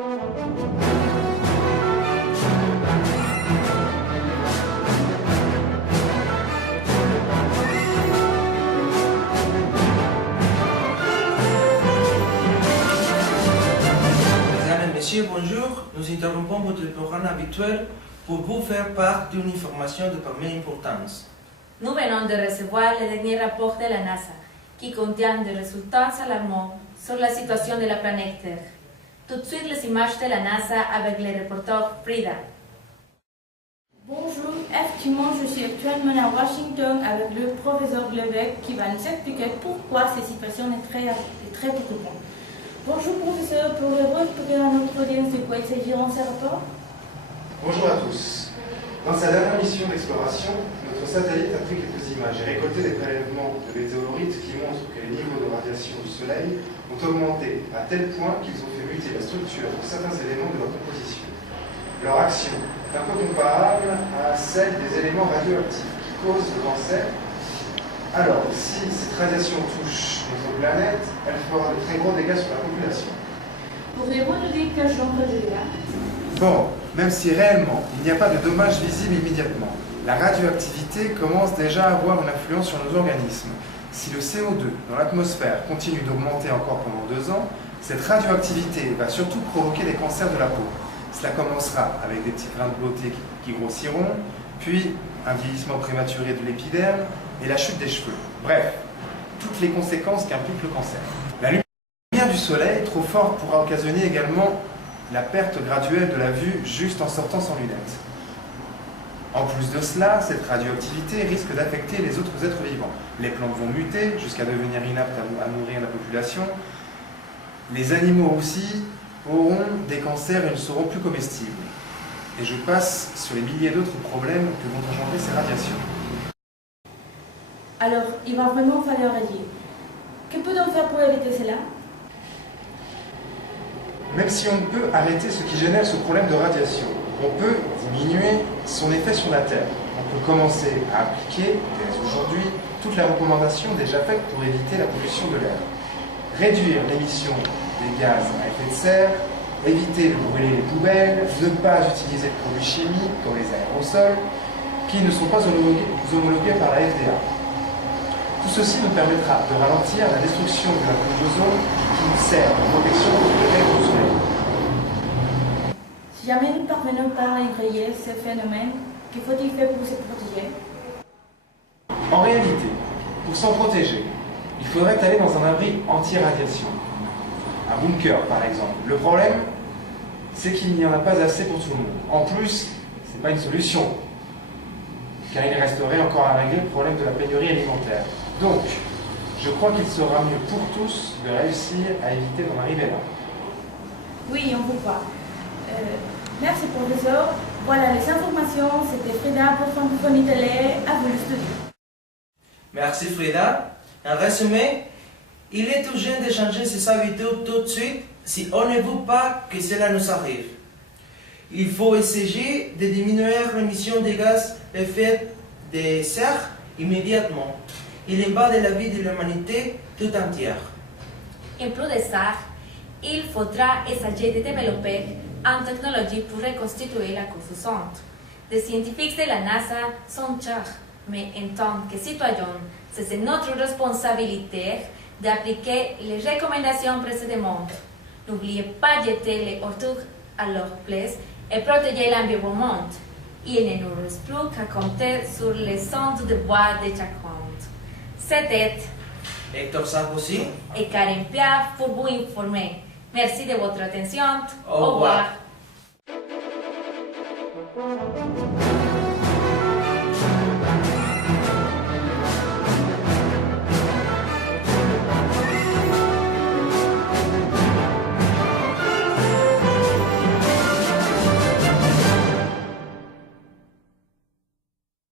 Messieurs, bonjour. Nous interrompons votre programme habituel pour vous faire part d'une information de première importance. Nous venons de recevoir le dernier rapport de la NASA qui contient des résultats alarmants sur la situation de la planète Terre. Tout de suite, les images de la NASA avec le reporter Frida. Bonjour, effectivement, je suis actuellement à Washington avec le professeur Glevec qui va nous expliquer pourquoi cette situation est très préoccupante. Bonjour professeur, pourriez-vous expliquer à notre audience de quoi il s'agit dans ce rapport? Bonjour à tous. Dans sa dernière mission d'exploration, notre satellite a pris quelques images et récolté des prélèvements de météorites qui montrent que les niveaux de radiation du Soleil ont augmenté à tel point qu'ils ont fait muter la structure de certains éléments de leur composition. Leur action est un peu comparable à celle des éléments radioactifs qui causent le cancer. Alors, si cette radiation touche notre planète, elle fera de très gros dégâts sur la population. Pourriez-vous nous dire quel genre de dégâts? Bon, même si réellement, il n'y a pas de dommages visibles immédiatement, la radioactivité commence déjà à avoir une influence sur nos organismes. Si le CO2 dans l'atmosphère continue d'augmenter encore pendant 2 ans, cette radioactivité va surtout provoquer des cancers de la peau. Cela commencera avec des petits grains de beauté qui grossiront, puis un vieillissement prématuré de l'épiderme et la chute des cheveux. Bref, toutes les conséquences qu'implique le cancer. La lumière du soleil, trop forte, pourra occasionner également la perte graduelle de la vue juste en sortant sans lunettes. En plus de cela, cette radioactivité risque d'affecter les autres êtres vivants. Les plantes vont muter jusqu'à devenir inaptes à nourrir la population. Les animaux aussi auront des cancers et ne seront plus comestibles. Et je passe sur les milliers d'autres problèmes que vont engendrer ces radiations. Alors, il va vraiment falloir agir. Que peut-on faire pour éviter cela? Même si on ne peut arrêter ce qui génère ce problème de radiation, on peut diminuer son effet sur la Terre. On peut commencer à appliquer, dès aujourd'hui, toutes les recommandations déjà faites pour éviter la pollution de l'air. Réduire l'émission des gaz à effet de serre, éviter de brûler les poubelles, ne pas utiliser de produits chimiques comme les aérosols, qui ne sont pas homologués par la FDA. Tout ceci nous permettra de ralentir la destruction de la couche d'ozone qui nous sert de protection contre les rayons du soleil. Si jamais nous ne parvenons pas à enrayer ce phénomène, que faut-il faire pour se protéger? En réalité, pour s'en protéger, il faudrait aller dans un abri anti-radiation. Un bunker, par exemple. Le problème, c'est qu'il n'y en a pas assez pour tout le monde. En plus, ce n'est pas une solution, car il resterait encore à régler le problème de la pénurie alimentaire. Donc, je crois qu'il sera mieux pour tous de réussir à éviter d'en arriver là. Oui, on vous voit. Merci professeur. Voilà les informations. C'était Frida pour Francophonie Télé. À vous le studio. Merci Frida. En résumé, il est urgent de changer ses habitudes tout de suite si on ne veut pas que cela nous arrive. Il faut essayer de diminuer l'émission de gaz à effet de serre immédiatement. Il y va de la vie de l'humanité tout entière. En plus de ça, il faudra essayer de développer une technologie pour reconstituer la composante. Les scientifiques de la NASA sont chers, mais en tant que citoyens, c'est notre responsabilité d'appliquer les recommandations précédentes. N'oubliez pas de jeter les ordures à leur place et protéger l'environnement. Il ne nous reste plus qu'à compter sur les sons de voix de chacun. C'était Hector Sarkozy et Karen Piaf pour vous informer. Merci de votre attention. Au revoir. Au revoir.